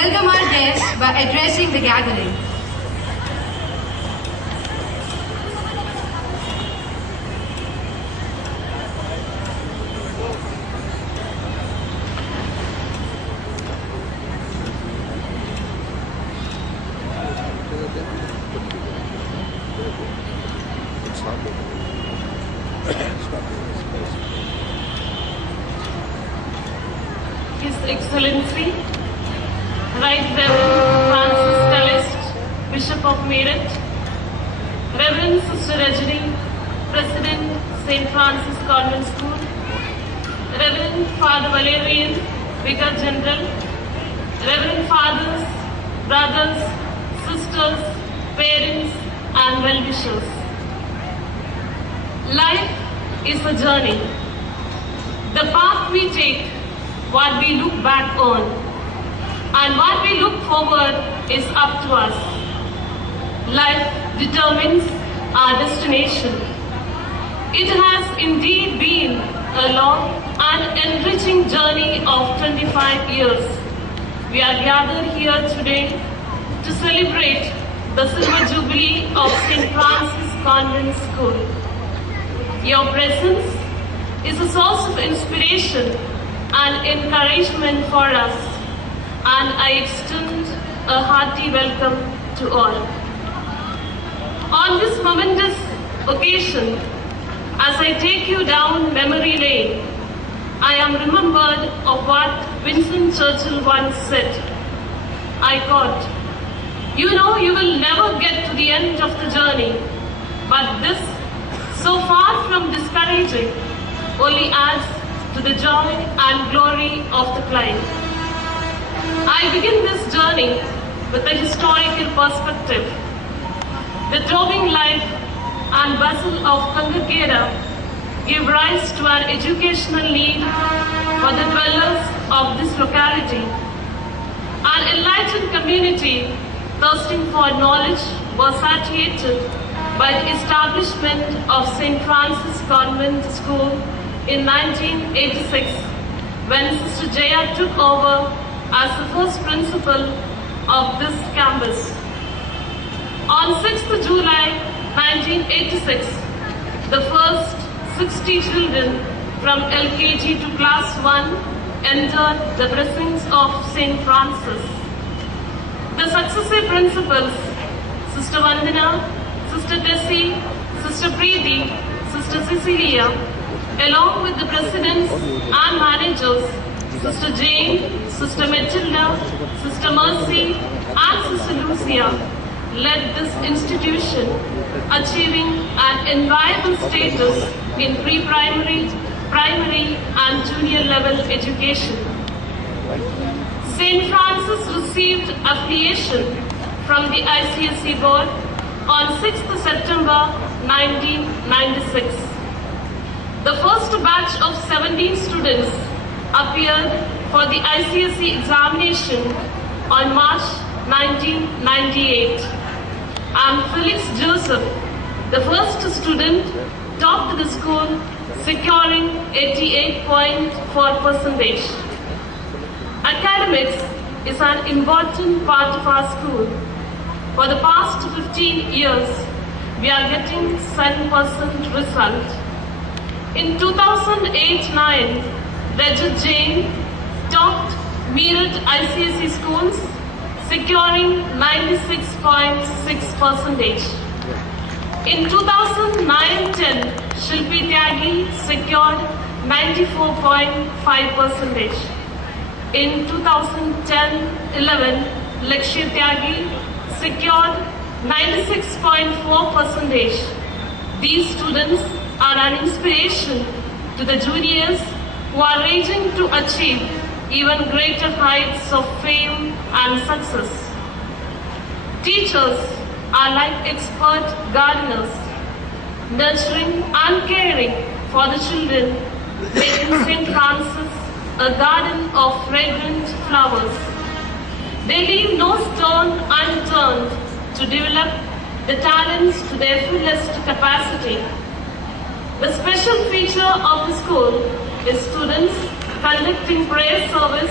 welcome our guests by addressing the gathering. His Excellency, Right Reverend Francis Callist, Bishop of Meerut, Reverend Sister Rajani, President, St. Francis Convent School, Reverend Father Valerian, Vicar General, Reverend Fathers, brothers, sisters, parents, and well-wishers. Life is a journey. The path we take, what we look back on, and what we look forward is up to us. Life determines our destination. It has indeed been a long and enriching journey of 25 years. We are gathered here today to celebrate the Silver Jubilee of St. Francis Convent School. Your presence is a source of inspiration and encouragement for us, and I extend a hearty welcome to all. On this momentous occasion, as I take you down memory lane, I am remembered of what Winston Churchill once said. I quote, "You know you will never get to the end of the journey, but this, so far from discouraging, only adds to the joy and glory of the climb." I begin this journey with a historical perspective. The thriving life and bustle of Kangakkara give rise to an educational need for the dwellers of this locality. An enlightened community thirsting for knowledge was satiated by the establishment of St. Francis Convent School in 1986, when Sister Jaya took over as the first principal of this campus. On 6th July 1986, the first 60 children from LKG to Class 1 entered the precincts of St. Francis. The successive principals, Sister Vandana, Sister Tessie, Sister Preeti, Sister Cecilia, along with the presidents and managers, Sister Jane, Sister Matilda, Sister Mercy, and Sister Lucia, led this institution, achieving an enviable status in pre-primary, primary, and junior level education. St. Francis received affiliation from the ICSE board on 6th September 1996. The first batch of 17 students appeared for the ICSE examination on March 1998. And Felix Joseph, the first student, topped the school, securing 88.4%. Academics is an important part of our school. For the past 15 years, we are getting 7% result. In 2008-9, Rajat Jain topped Meerut ICSE schools, securing 96.6%. In 2009-10, Shilpi Tyagi secured 94.5%. In 2010-11, Lakshya Tyagi secured 96.4%. These students are an inspiration to the juniors who are raging to achieve even greater heights of fame and success. Teachers are like expert gardeners, nurturing and caring for the children, making St. Francis a garden of fragrant flowers. They leave no stone unturned to develop the talents to their fullest capacity. The special feature of the school is students conducting prayer service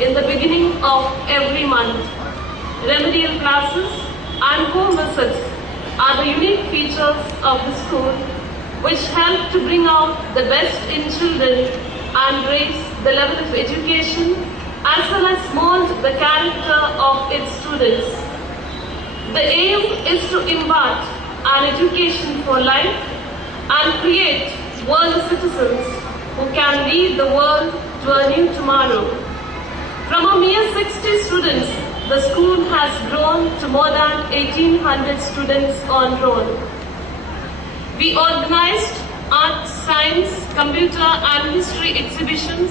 in the beginning of every month. Month. Remedial classes and home visits are the unique features of the school which help to bring out the best in children and raise the level of education as well as mold the character of its students. The aim is to impart an education for life and create world citizens who can lead the world to a new tomorrow. From a mere 60 students, the school has grown to more than 1,800 students on roll. We organized art, science, computer and history exhibitions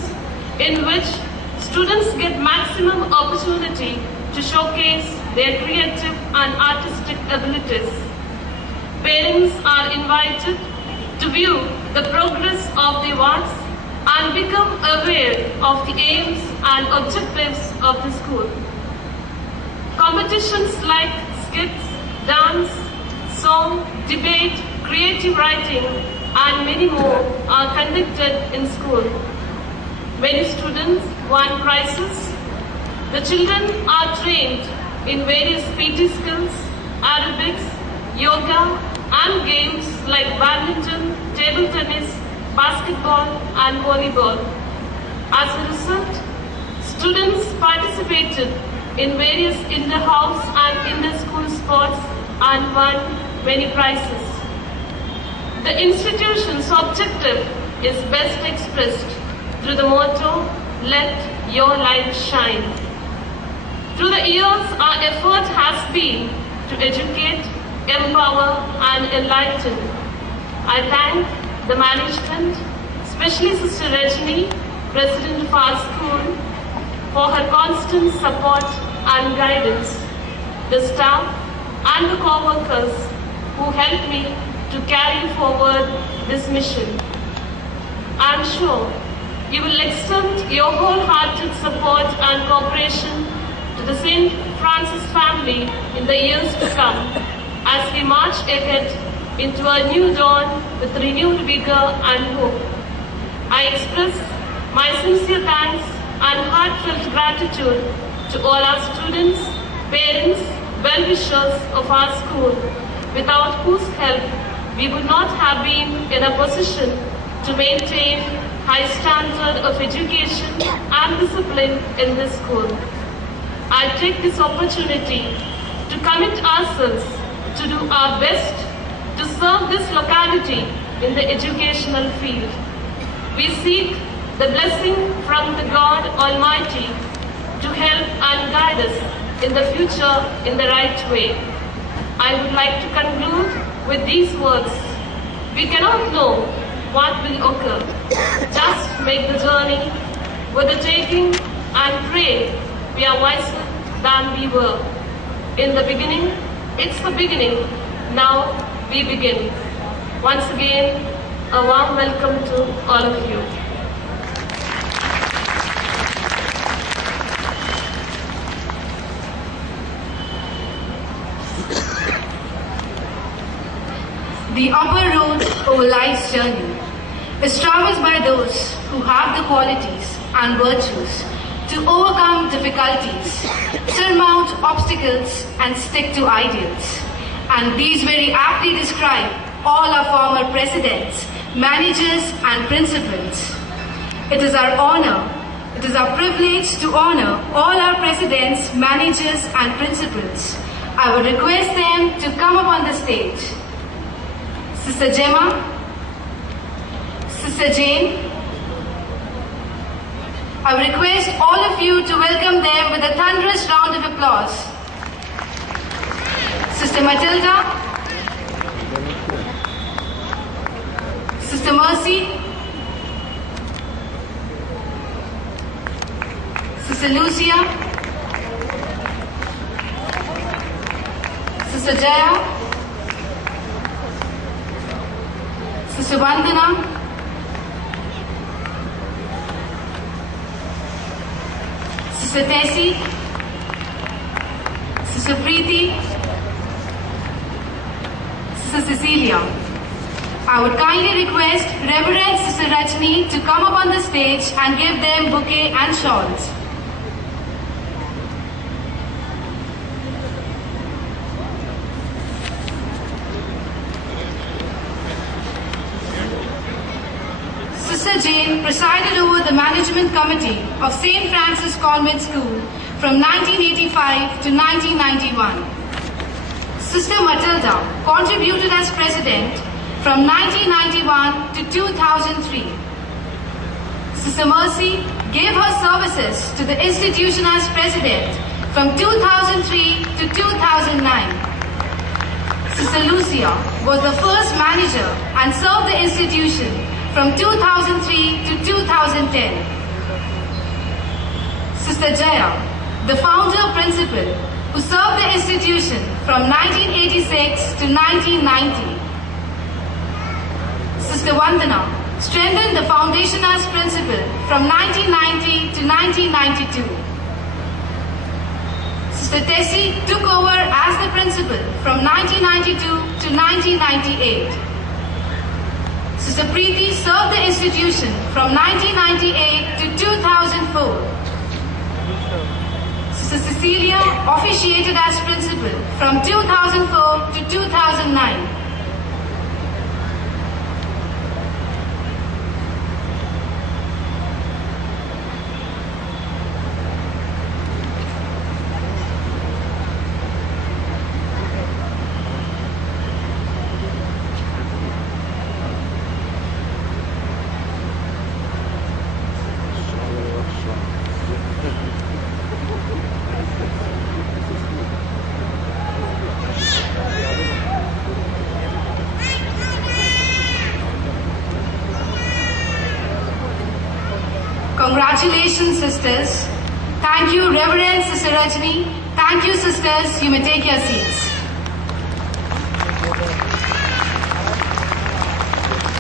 in which students get maximum opportunity to showcase their creative and artistic abilities. Parents are invited to view the progress of the arts and become aware of the aims and objectives of the school. Competitions like skits, dance, song, debate, creative writing and many more are conducted in school. Many students won prizes. The children are trained in various PT skills, aerobics, yoga and games like badminton, table tennis, basketball and volleyball. As a result, students participated in various inter-house and inter-school sports and won many prizes. The institution's objective is best expressed through the motto, "Let your light shine." Through the years, our effort has been to educate, empower and enlighten. I thank the management, especially Sister Rajni, President of our school, for her constant support and guidance, the staff and the co-workers who helped me to carry forward this mission. I am sure you will extend your wholehearted support and cooperation to the St. Francis family in the years to come as we march ahead into a new dawn with renewed vigor and hope. I express my sincere thanks and heartfelt gratitude to all our students, parents, well-wishers of our school, without whose help we would not have been in a position to maintain high standard of education and discipline in this school. I take this opportunity to commit ourselves to do our best to serve this locality in the educational field. We seek the blessing from the God Almighty to help and guide us in the future in the right way. I would like to conclude with these words. We cannot know what will occur. Just make the journey with the taking and pray we are wiser than we were. In the beginning, it's the beginning. Now we begin. Once again, a warm welcome to all of you. The upper road over life's journey is traversed by those who have the qualities and virtues to overcome difficulties, surmount obstacles and stick to ideals. And these very aptly describe all our former presidents, managers and principals. It is our honor, it is our privilege to honor all our presidents, managers and principals. I would request them to come up on the stage. Sister Gemma, Sister Jane. I would request all of you to welcome them with a thunderous round of applause. Sister Matilda, Sister Mercy, Sister Lucia, Sister Jaya, Sister Vandana, Sister Tessie, Sister Preeti, Sister Cecilia. I would kindly request Reverend Sister Rajni to come up on the stage and give them bouquet and shawls. Jain presided over the management committee of St. Francis Convent School from 1985 to 1991. Sister Matilda contributed as president from 1991 to 2003. Sister Mercy gave her services to the institution as president from 2003 to 2009. Sister Lucia was the first manager and served the institution from 2003 to 2010. Sister Jaya, the founder principal, who served the institution from 1986 to 1990. Sister Vandana strengthened the foundation as principal from 1990 to 1992. Sister Tessie took over as the principal from 1992 to 1998. Sister Preeti served the institution from 1998 to 2004. Sister Cecilia officiated as principal from 2004 to 2009. Congratulations, sisters. Thank you, Reverend Sister Rajni. Thank you, sisters. You may take your seats.